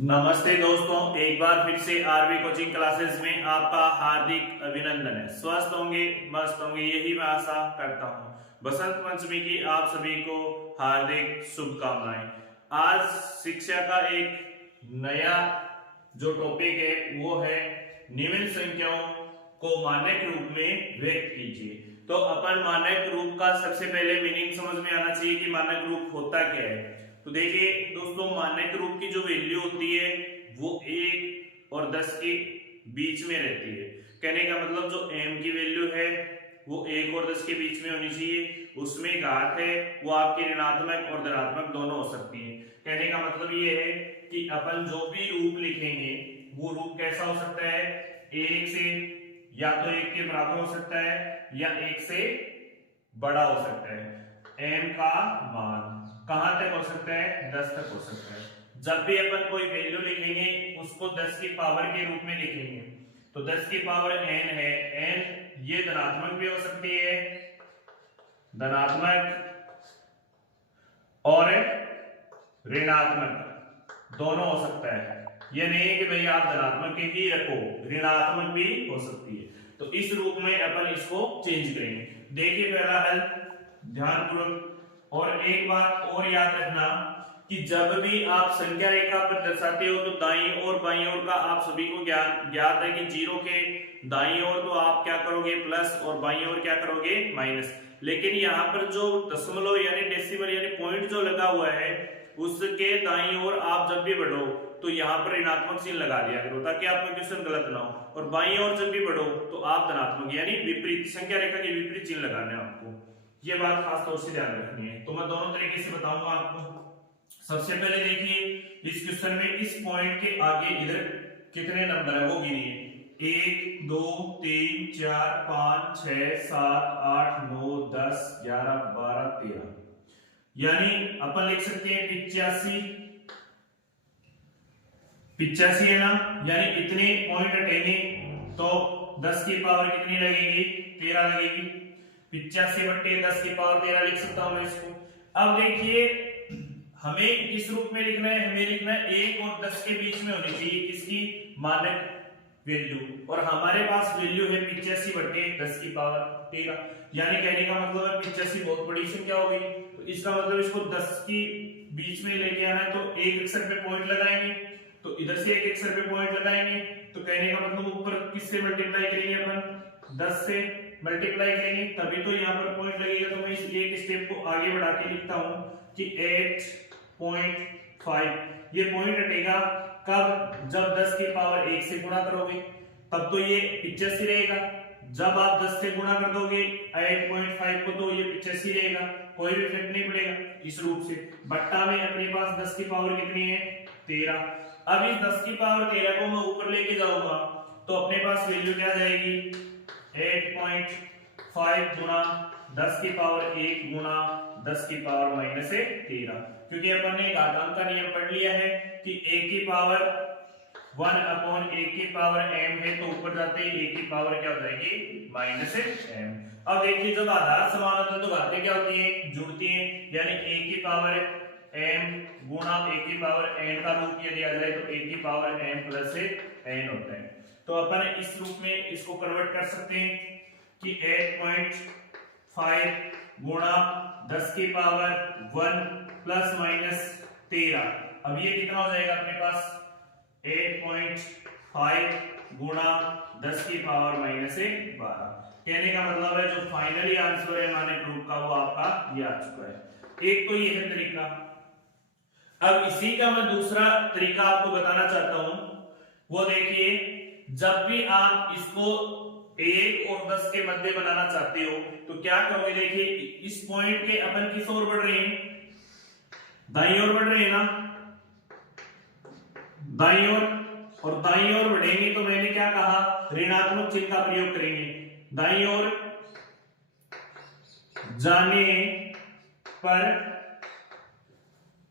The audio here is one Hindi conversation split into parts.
नमस्ते दोस्तों, एक बार फिर से आरबी कोचिंग क्लासेस में आपका हार्दिक अभिनंदन है। स्वस्थ होंगे, मस्त होंगे, यही मैं आशा करता हूँ। बसंत पंचमी की आप सभी को हार्दिक शुभकामनाएं। आज शिक्षा का एक नया जो टॉपिक है वो है निम्न संख्याओं को मानक रूप में व्यक्त कीजिए। तो अपन मानक रूप का सबसे पहले मीनिंग समझ में आना चाहिए कि मानक रूप होता क्या है। तो देखिए दोस्तों, मानक रूप की जो वैल्यू होती है वो 1 और 10 के बीच में रहती है। कहने का मतलब जो m की वैल्यू है वो 1 और 10 के बीच में होनी चाहिए। उसमें घात है वो आपकी ऋणात्मक और धनात्मक दोनों हो सकती है। कहने का मतलब ये है कि अपन जो भी रूप लिखेंगे वो रूप कैसा हो सकता है, 1 से या तो 1 के बराबर हो सकता है या 1 से बड़ा हो सकता है। m का मान कहां तक हो सकता है, 10 तक हो सकता है। जब भी अपन कोई वैल्यू लिखेंगे उसको 10 की पावर के रूप में लिखेंगे। तो 10 की पावर n है, n ये धनात्मक भी हो सकती है, धनात्मक और ऋणात्मक दोनों हो सकता है। ये नहीं है कि भाई आप धनात्मक के ही रखो, ऋणात्मक भी हो सकती है। तो इस रूप में अपन इसको चेंज करेंगे। देखिए पहला हल ध्यानपूर्वक। और एक बात और याद रखना कि जब भी आप संख्या रेखा पर दर्शाते हो तो दाईं और बाईं ओर का आप सभी को ज्ञात है कि जीरो के दाईं ओर तो आप क्या करोगे प्लस और बाईं ओर क्या करोगे माइनस। लेकिन यहाँ पर जो दशमलव यानी डेसिमल यानी पॉइंट जो लगा हुआ है उसके दाईं ओर आप जब भी बढ़ो तो यहाँ पर ऋणात्मक चिन्ह लगा दिया करो ताकि आपका क्वेश्चन गलत ना हो। और बाईं ओर जब भी बढ़ो तो आप धनात्मक यानी विपरीत संख्या रेखा के विपरीत चिन्ह लगाने हैं आपको। ये बात खास तौर से ध्यान रखनी है। तो मैं दोनों तरीके से बताऊंगा आपको। सबसे पहले देखिए इस क्वेश्चन में इस पॉइंट के आगे इधर कितने नंबर है वो गिनिए। 1 2 3 4 5 6 7 8 9 10 11 12 13 यानी अपन लिख सकते हैं 85 है ना। यानी इतने पॉइंट हटेंगे तो 10 की पावर कितनी लगेगी, 13 लगेगी। 85 बट्टे 10 की पावर 13 लिख सकता हूं मैं इसको। अब देखिए हमें इस रूप में लिखना है, हमें लिखना है 1 और 10 के बीच में होनी चाहिए इसकी मानक वैल्यू। और हमारे पास वैल्यू है 85 बट्टे 10 की पावर 13। यानी कहने का मतलब है 85 बहुत बड़ी संख्या हो गई। तो इसका मतलब इसको 10 की बीच में लेके आना है तो एक अक्षर पे पॉइंट लगाएंगे, तो इधर से एक अक्षर पे पॉइंट लगाएंगे। तो कहने का मतलब ऊपर किससे मल्टीप्लाई करेंगे अपन, 10 से मल्टीप्लाई करेंगे तभी तो यहाँ पर पॉइंट लगेगा। तो मैं इस एक स्टेप को आगे बढ़ा के लिखता हूं कि 8.5 ये पॉइंट हटेगा कब, जब 10 की पावर 1 से गुणा करोगे तब तो ये 85 रहेगा। जब आप 10 से गुणा कर दोगे 8.5 को तो ये 85 रहेगा, कोई भी फर्क नहीं पड़ेगा। इस रूप से बट्टा में अपने पास 10 की पावर कितनी है, 13। अब इस 10 की पावर 13 को मैं ऊपर लेके जाऊंगा तो अपने पास वैल्यू क्या आ जाएगी, 8.5 गुणा 10 की पावर 1 गुणा 10 की पावर माइनस 13। क्योंकि अपन ने घातांक का नियम पढ़ लिया है कि a की पावर 1 अपॉन a की पावर m है तो ऊपर जाते ही a की पावर क्या हो जाएगी, माइनस m। अब देखिए जब आधार समान होता है तो घातें क्या होती हैं, जुड़ती हैं। यानी a की पावर m गुणा a की पावर n का रूप यदि आ जाए तो a की पावर m प्लस n होता है। तो अपन इस रूप में इसको कन्वर्ट कर सकते हैं कि 8.5 गुणा 10 की पावर 1 प्लस माइनस 13। अब ये कितना हो जाएगा अपने पास, 8.5 गुणा 10 की पावर माइनस 12। कहने का मतलब है जो फाइनली आंसर है मानक रूप का वो आपका ये आ चुका है। एक तो ये है तरीका। अब इसी का मैं दूसरा तरीका आपको बताना चाहता हूं। वो देखिए जब भी आप इसको 1 और 10 के मध्य बनाना चाहते हो तो क्या करोगे, देखिए इस पॉइंट के अपन किस ओर बढ़ रहे हैं, दाईं ओर बढ़ रहे हैं ना, दाईं ओर। और दाईं ओर बढ़ेंगे तो मैंने क्या कहा, ऋणात्मक चिन्ह का प्रयोग करेंगे। दाईं ओर जाने पर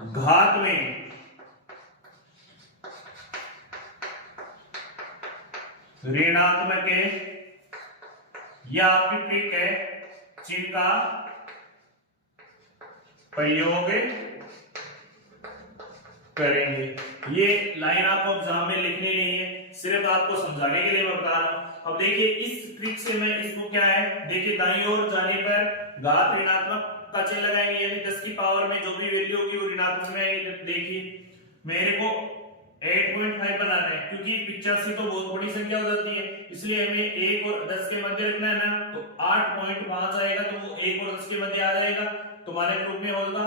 घात में ऋणात्मक या विपरीत है चिन्ह का प्रयोग करेंगे। ये लाइन आपको एग्जाम में लिखनी नहीं है, सिर्फ आपको समझाने के लिए मैं बता रहा हूं। अब देखिए इस ट्रिक से मैं इसको क्या है, देखिए दाईं ओर जाने पर घात ऋणात्मक का चिन्ह लगाएंगे, यानी 10 की पावर में जो भी वैल्यू होगी वो ऋणात्मक में आएगी। देखिए मेरे को 8.5 बनाना है, क्योंकि 85 तो बहुत बड़ी संख्या हो जाती है, इसलिए हमें 1 और 10 के मध्य रखना है ना, तो 8.5 आएगा, तो वो 1 और 10 के मध्य आ जाएगा, तुम्हारे ग्रुप में होगा।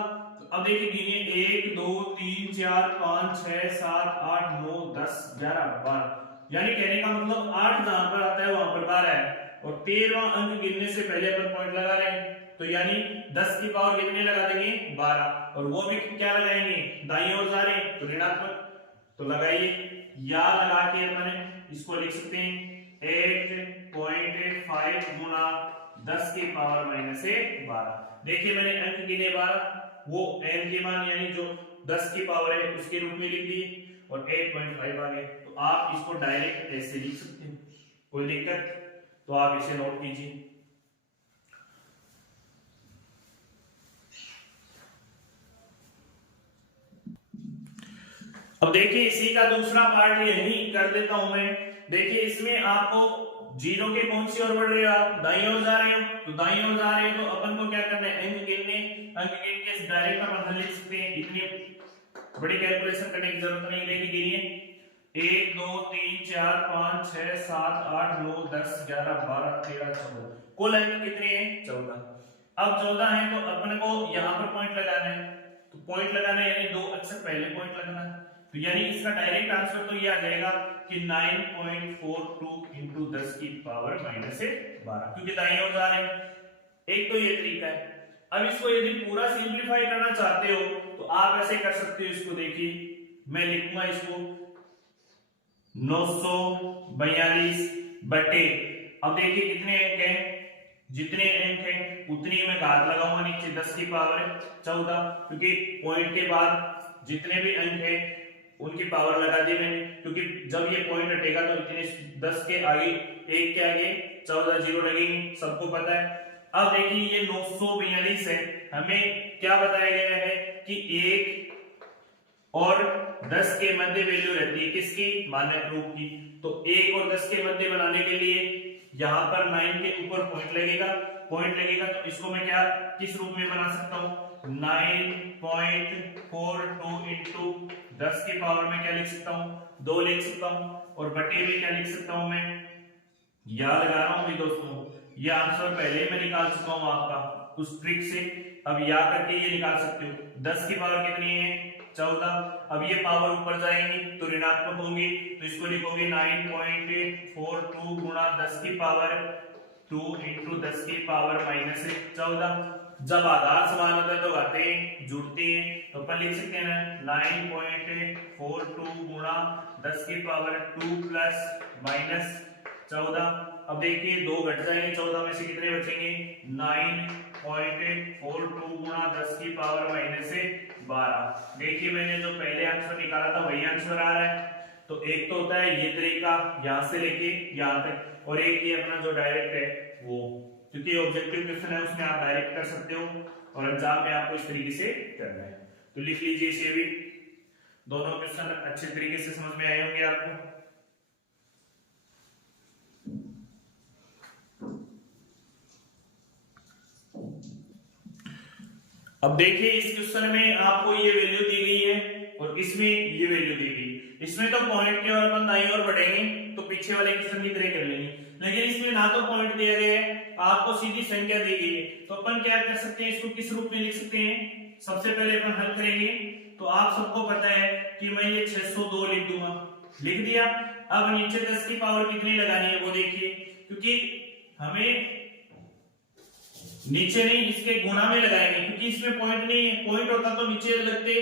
अब देखिए गिनिए 1 2 3 4 5 6 7 8 9 10 11 12, यानी कहने का मतलब 8 जहां पर आता है वहां पर 12 है, और 13वां अंक गिनने से पहले अपन पॉइंट लगा रहे हैं, तो यानी 10 की पावर कितने लगा देंगे 12, और वो भी क्या लगाएंगे दाईं ओर जा रहे हैं तो ऋणात्मक, तो लगाइए या लगा के अपन इसको लिख सकते हैं 8.5 गुना 10 की पावर माइनस 12। देखिए मैंने अंक गिने 12, वो n के मान यानी जो 10 की पावर है उसके रूप में लिख दिए, और 8.5 आ गए, तो आप इसको डायरेक्ट ऐसे लिख सकते हैं, कोई दिक्कत, तो आप इसे नोट कीजिए। अब देखिए इसी का दूसरा पार्ट यही कर देता हूं मैं। देखिए इसमें आपको जीरो के कौन सी ओर बढ़ रहे हो, आप दाईं ओर जा रहे हो, तो दाईं ओर जा रहे हो तो अपन को क्या करना है, अंक गिनने, अंक गिन के डायरेक्ट अपन हल लिख सकते हैं, इतनी बड़ी कैलकुलेशन करने की जरूरत नहीं। देखिए गिनिए 1 2 3 4 5 6 7 8 9 10 11 12 13 14, कुल अंक कितने हैं 14। अब 14 है तो अपन को यहाँ पर पॉइंट लगाना है, तो पॉइंट लगाना है यानी 2 अक्षर पहले पॉइंट लगाना है, तो यानी इसका डायरेक्ट आंसर तो ये आ जाएगा कि 9.42 इंटू 10 की पावर माइनस 12, क्योंकि दाईं ओर जा रहे हैं। एक तो ये तरीका है। अब इसको यदि पूरा सिंपलीफाई करना चाहते हो तो आप ऐसे कर सकते हो, इसको देखिए मैं लिखूंगा इसको 942 बटे, अब देखिए कितने अंक हैं, जितने अंक हैं उतनी मैं घात लगाऊंगा नीचे, 10 की पावर 14, क्योंकि पॉइंट के बाद जितने भी अंक हैं उनकी पावर लगा दी मैंने, क्योंकि जब ये पॉइंट हटेगा तो इतने 10 के आगे, 1 के आगे 14 जीरो लगेंगे, सबको पता है। अब देखिए ये 942 है, हमें क्या बताया गया है कि 1 और 10 के मध्य वैल्यू रहती है किसकी, मानक रूप की, तो 1 और 10 के मध्य बनाने के लिए यहां पर 9 के ऊपर पॉइंट लगेगा, तो इसको मैं क्या किस रूप में बना सकता हूं, 9.42 इंटू 10 की पावर में क्या लिख सकता हूं 2 लिख सकता हूं, और बटे में क्या लिख सकता हूं मैं या लगा रहा हूं भी दोस्तों, ये आंसर पहले ही मैं निकाल चुका हूं आपका उस ट्रिक से, अब या करके ये निकाल सकते हो। 10 की पावर कितनी है 14, अब ये पावर ऊपर जाएंगी तो ऋणात्मक होंगी, तो इसको लिखोगे 9.42 गुणा 10 की पावर 2 इंटू 10 की पावर माइनस 14। जब आधार समान होता है तो घातें जुड़ती हैं, तो अपन लिख सकते हैं 9.42 गुणा 10 की पावर 2 प्लस माइनस 14। अब देखिए 2 घट जाएंगे, 14 में से कितने बचेंगे 9.42 गुणा 10 की पावर माइनस 12। देखिए मैंने जो पहले आंसर निकाला था वही आंसर आ रहा है, तो एक तो होता है ये तरीका यहां से लेके यहां तक, और एक ये अपना जो डायरेक्ट है वो, क्योंकि ऑब्जेक्टिव क्वेश्चन है उसमें आप डायरेक्ट कर सकते हो और एग्जाम में आपको इस तरीके से करना है। तो लिख लीजिए इसे भी, दोनों क्वेश्चन अच्छे तरीके से समझ में आए होंगे आपको। अब देखिए इस क्वेश्चन में आपको ये वैल्यू दी गई है और इसमें ये वैल्यू दी गई, इसमें तो पॉइंट के और अपन दाईं ओर बढ़ेंगे तो पीछे वाले क्वेश्चन की तरह कर लेंगे, लेकिन इसमें ना तो पॉइंट दिया गया है, आपको सीधी संख्या दी गई है, तो अपन क्या कर सकते हैं, इसको किस रूप में लिख सकते हैं। सबसे पहले अपन हल करेंगे, तो आप सबको पता है कि मैं ये 602 लिख दूंगा, लिख दिया। अब नीचे 10 की पावर कितनी लगानी है वो देखिए, क्योंकि हमें नीचे नहीं इसके गुणा में लगाएंगे, क्योंकि इसमें पॉइंट नहीं है, पॉइंट होता तो नीचे लगते।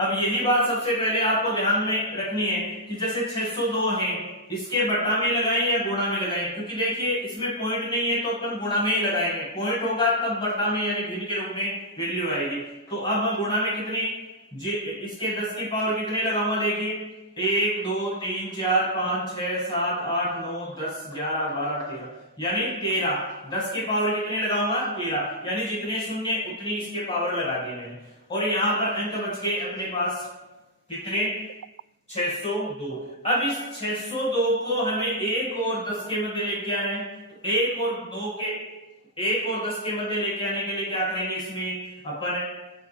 अब यही बात सबसे पहले आपको ध्यान में रखनी है कि जैसे 602 है, इसके बट्टा में लगाएं या गुणा में लगाएं, क्योंकि देखिए इसमें पॉइंट नहीं है तो अपन गुणा में ही लगाएंगे, पॉइंट होगा तब बट्टा में यानी भिन्न के रूप में वैल्यू आएगी। तो अब हम गुणा में कितनी, इसके 10 की पावर कितनी लगाऊंगा, देखिए 1 2 3 4 5 6 7 8 9 10 11 12 13, यानी 13, 10 की पावर कितनी लगाऊंगा 13, यानी जितने शून्य उतनी इसके पावर लगा दी मैंने, और यहाँ पर अंक बच गए अपने पास कितने 602। अब इस 602 को हमें 1 और 10 के मध्य लेके आना है। तो 1 और 10 के मध्य लेके आने के लिए क्या करेंगे, इसमें अपन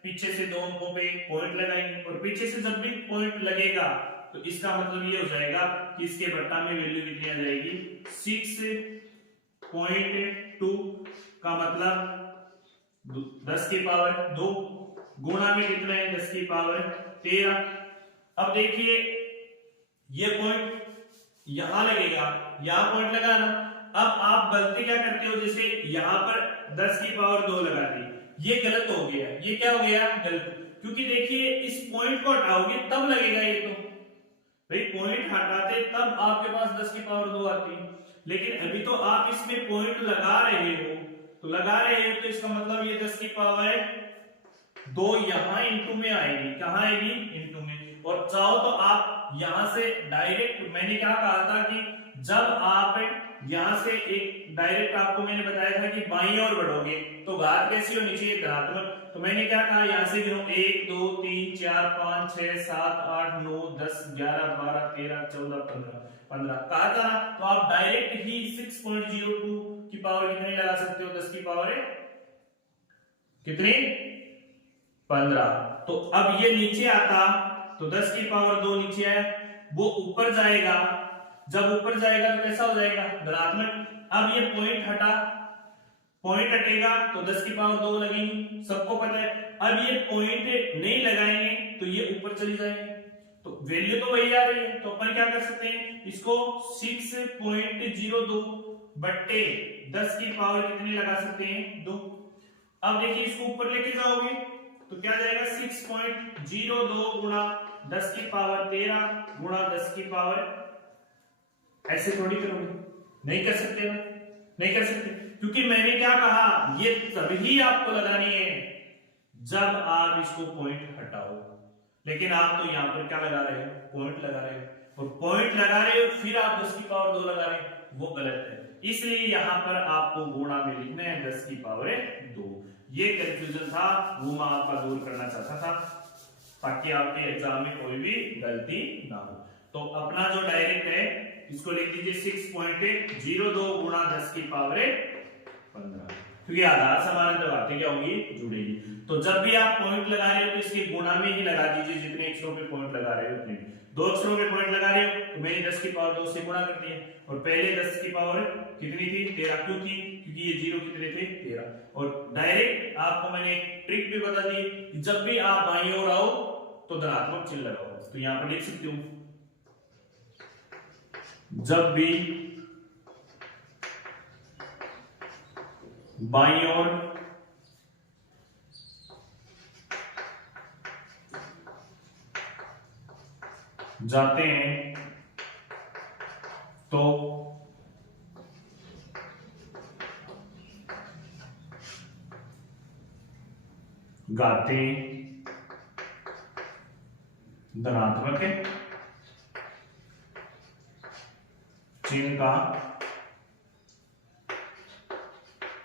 पीछे से 2 अंकों पे पॉइंट लगाएंगे और पीछे से जब भी पॉइंट लगेगा तो इसका मतलब ये हो जाएगा कि इसके बट्टा में वैल्यू कितनी आ जाएगी 6.2 का मतलब 10 की पावर 2 गुणा में कितना है 10 की पावर 13। अब देखिए ये पॉइंट यहां लगेगा, यहां पॉइंट लगाना। अब आप गलती क्या करते हो, जैसे यहां पर 10 की पावर 2 लगा दी, ये गलत हो गया। ये क्या हो गया गलत, क्योंकि देखिए इस पॉइंट को हटाओगे तब लगेगा ये। तो भाई पॉइंट हटाते तब आपके पास 10 की पावर 2 आती, लेकिन अभी तो आप इसमें पॉइंट लगा रहे हो। तो लगा रहे हो तो इसका मतलब ये 10 की पावर 2 यहां इंटू में आएगी। कहां आएगी, इंटू में। और चाहो तो आप यहां से डायरेक्ट, मैंने क्या कहा था कि जब आप यहां से एक डायरेक्ट, आपको मैंने बताया था कि बाईं ओर बढ़ोगे तो घात कैसी होनी चाहिए, धनात्मक। तो मैंने क्या कहा, यहां से गिनो 1 2 3 4 5 6 7 8 9 10 11 12 13 14 15 कहा था ना। तो आप डायरेक्ट ही 6.02 की पावर कितनी लगा सकते हो, 10 की पावर कितनी 15। तो अब ये नीचे आता तो 10 की पावर 2 नीचे है, वो ऊपर जाएगा। जब ऊपर जाएगा तो कैसा हो जाएगा, धनात्मक। अब ये पॉइंट हटा, पॉइंट हटेगा तो 10 की पावर 2 लगेगी, सबको पता है। अब ये पॉइंट नहीं लगाएंगे तो ये ऊपर चली जाएगी, तो वैल्यू तो वही आ रही है। तो अपन क्या कर सकते हैं, इसको 6.02 बट्टे 10 की पावर कितनी लगा सकते हैं 2। अब देखिए इसको ऊपर लेके जाओगे तो क्या जाएगा 6.02 गुणा 10 की पावर 13 गुणा 10 की पावर, ऐसे थोड़ी करोगे, नहीं कर सकते ना, नहीं कर सकते। क्योंकि मैंने क्या कहा, ये तभी आपको लगानी है जब आप इसको पॉइंट हटाओ। लेकिन आप तो यहां पर क्या लगा रहे हो, पॉइंट लगा रहे हो, और पॉइंट लगा रहे हो फिर आप 10 की पावर 2 लगा रहे हो, वो गलत है। इसलिए यहां पर आपको गुणा में लिखना है 10 की पावर 2। ये कंफ्यूजन था, वो मैं आपका दूर करना चाहता था ताकि आपके एग्जाम में कोई भी गलती ना हो। तो अपना जो डायरेक्ट है इसको लिख दीजिए 6.02 गुणा 10 की पावर 15, क्योंकि आधार समानांतर बातें क्या होंगी, जुड़ेगी। तो जब भी आप पॉइंट लगा रहे हो तो इसके गुणा में ही लगा दीजिए, जितने अक्षरों पे पॉइंट लगा रहे हो उतने। 2 अक्षरों पे पॉइंट लगा रहे हो तो मैंने 10 की पावर 2 से गुणा कर दिया, और पहले 10 की पावर कितनी थी 13, क्यों थी, क्योंकि ये जीरो कितने थे 13। और डायरेक्ट आपको मैंने एक ट्रिक भी बता दी कि जब भी आप बाईं ओर आओ तो धनात्मक चिन्ह लगाओ। तो यहां पर लिख सकते हो, जब भी बाईं ओर जाते हैं तो गाते धनात्मक चिन्ह का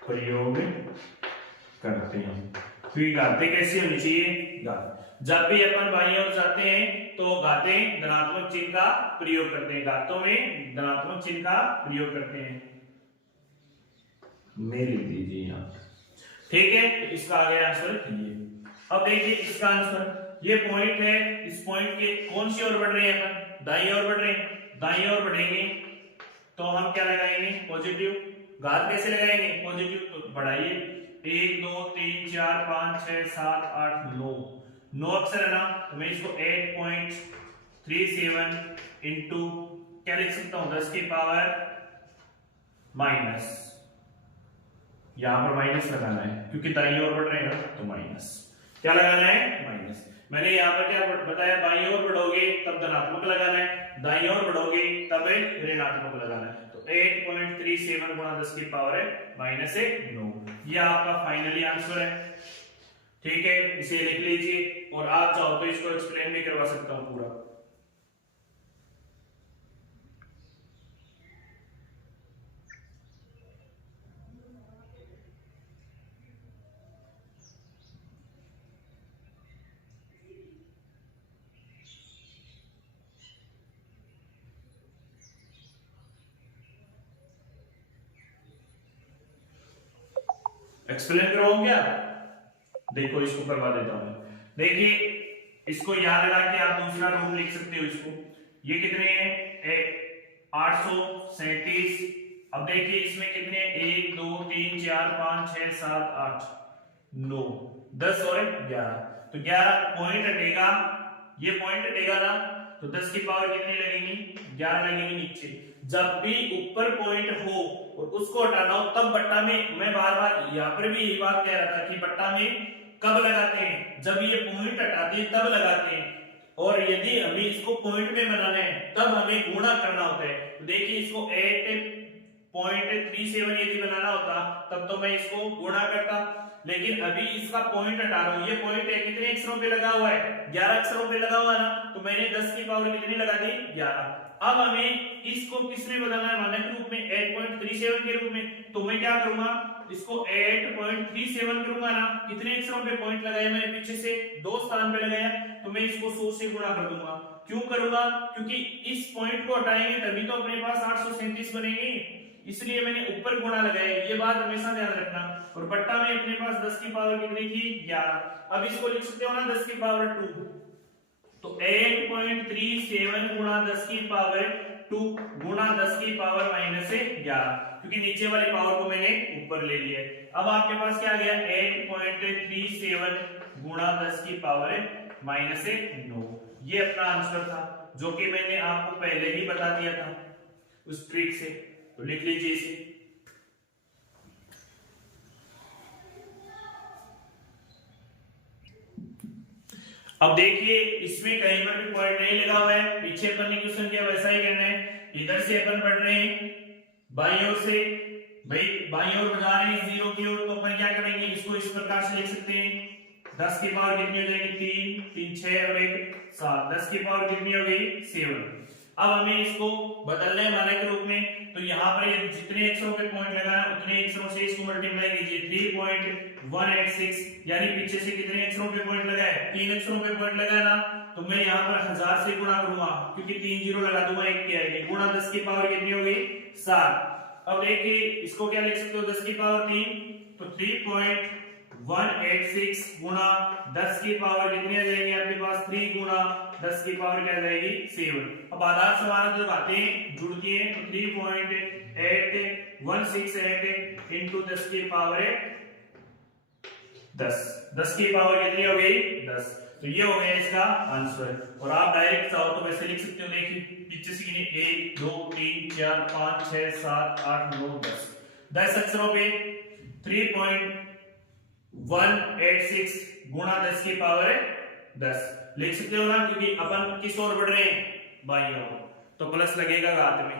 प्रयोग करते हैं। तो गाते कैसे होनी चाहिए, गाते जब भी अपन बाईं ओर जाते हैं तो गाते धनात्मक चिन्ह का प्रयोग करते हैं, गातों में धनात्मक चिन्ह का प्रयोग करते हैं। मैं लिख दीजिए यहां, ठीक है। तो इसका आ गया आंसर ये। अब देखिए इसका आंसर, ये पॉइंट है, इस पॉइंट के कौन सी ओर बढ़ रहे हैं अपन, दाईं ओर बढ़ रहे हैं। दाईं ओर बढ़ेंगे तो हम क्या लगाएंगे, पॉजिटिव। घात कैसे लगाएंगे, पॉजिटिव। तो बढ़ाइए 1 2 3 4 5 6 7 8 9 अक्षर है ना, तो मैं इसको 8.37 इंटू क्या लिख सकता हूं 10 की पावर माइनस, यहां पर माइनस लगाना है क्योंकि दाईं ओर बढ़ रहे हैं ना, तो माइनस क्या लगाना है, माइनस। मैंने यहां पर क्या बताया, बाईं ओर बढ़ोगे तब धनात्मक लगाना है, दाईं ओर बढ़ोगे तब ऋणात्मक लगाना है। तो 8.37 गुणा 10 की पावर माइनस 9, ये आपका फाइनली आंसर है। ठीक है, इसे लिख लीजिए, और आप चाहो तो इसको एक्सप्लेन भी करवा सकता हूं पूरा। एक्सप्लेन करवाऊं क्या? देखो इसको करवा देता हूं। देखिए इसको यहां लगा के आप दूसरा रूप लिख सकते हो इसको। ये कितने हैं? 837। अब देखिए इसमें कितने? 1 2 3 4 5 6 7 8 9 10 और 11। तो 11 पॉइंट हटेगा, ये पॉइंट हटेगा ना, तो 10 की पावर कितनी लगेगी? 11 लगेगी नीचे। जब भी ऊपर पॉइंट हो और उसको हटाना हो तब बट्टा में, मैं बार बार यहाँ पर भी यही बात कह रहा था कि बट्टा में कब लगाते हैं? जब ये पॉइंट हटाते हैं तब लगाते हैं। और यदि हमें इसको पॉइंट में बनाना है तब हमें गुणा करना होता है। तो देखिए इसको 8.37 यदि बनाना होता तब तो मैं इसको गुणा करता, लेकिन अभी इसका पॉइंट हटा रहा हूं। ये पॉइंट है कितने अक्षरों पे लगा हुआ है? 11 अक्षरों पे लगा हुआ है ना, तो मैंने 10 की पावर कितनी लगा दी? 11। अब हमें इसको किस में बदलना है? मानक रूप में 8.37 के रूप में। तो मैं क्या करूंगा? इसको 8.37 करूंगा ना, कितने अक्षरों पे पॉइंट लगाया मैंने? पीछे से 2 स्थान पे लगाया, तो मैं इसको 100 से गुणा कर दूंगा। क्यों करूंगा? क्योंकि इस पॉइंट को हटाएंगे तभी तो अपने पास 837 बनेंगे, इसलिए मैंने ऊपर गुणा लगाया। ये बात हमेशा ध्यान रखना। और बट्टा में अपने पास 10 की पावर कितनी थी? 11। अब इसको लिख सकते हो ना 10 की पावर 2। तो 8.37 गुणा 10 की पावर 2 गुणा 10 की पावर माइनस 11, क्योंकि नीचे वाली पावर को मैंने ऊपर ले लिया। अब आपके पास क्या आ गया? 8.37 गुणा 10 की पावर माइनस 9। ये अपना आंसर था, जो कि मैंने आपको पहले ही बता दिया था उस ट्रिक से। तो लिख लीजिए इसे। अब देखिए इसमें कहीं पर भी पॉइंट नहीं लगा हुआ है, पीछे अपन ने क्वेश्चन किया वैसा ही करना है। इधर से अपन पढ़ रहे हैं बाईं ओर से, भाई बाईं ओर बढ़ा रहे हैं 0 की ओर, तो अपन क्या करेंगे? इसको इस प्रकार से लिख सकते हैं। 10 की पावर कितनी हो जाएगी? 3 3 6 और 1 7। 10 की पावर कितनी हो गई? 7। अब हमें इसको बदलना है मानक के रूप में। तो यहाँ पर ये जितने अक्षरों पे पॉइंट लगाना उतने अक्षरों से इसको मल्टीप्लाई कीजिए। 3.186 यानी पीछे से कितने अक्षरों पे पॉइंट लगाए? 3 अक्षरों पे पॉइंट लगाया ना, तो मैं यहाँ पर 1000 से गुणा करूंगा, क्योंकि 3 जीरो लगा दूंगा, 1 की आएगी। गुणा 10 की पावर कितनी हो गई? 7। अब देखिए इसको क्या लिख सकते हो? 10 की पावर 3, तो 3.186 गुणा 10 की पावर कितनी आ जाएगी आपके पास? 3 गुणा 10 की पावर क्या जाएगी? 7। अब आधार समानता बातें जुड़ती हैं, तो 3.8168 इंटू 10 की पावर 10। 10 की पावर कितनी हो गई? 10। तो ये हो गया इसका आंसर। और आप डायरेक्ट चाहो तो वैसे लिख सकते हो। देखिए पीछे से 1 2 3 4 5 6 7 8 9 10। 10 अक्षरों पे 3.186 गुणा 10 की पावर 10 लिख सकते हो ना, क्योंकि अपन किस ओर बढ़ रहे हैं? बाईं ओर, तो प्लस लगेगा घात में।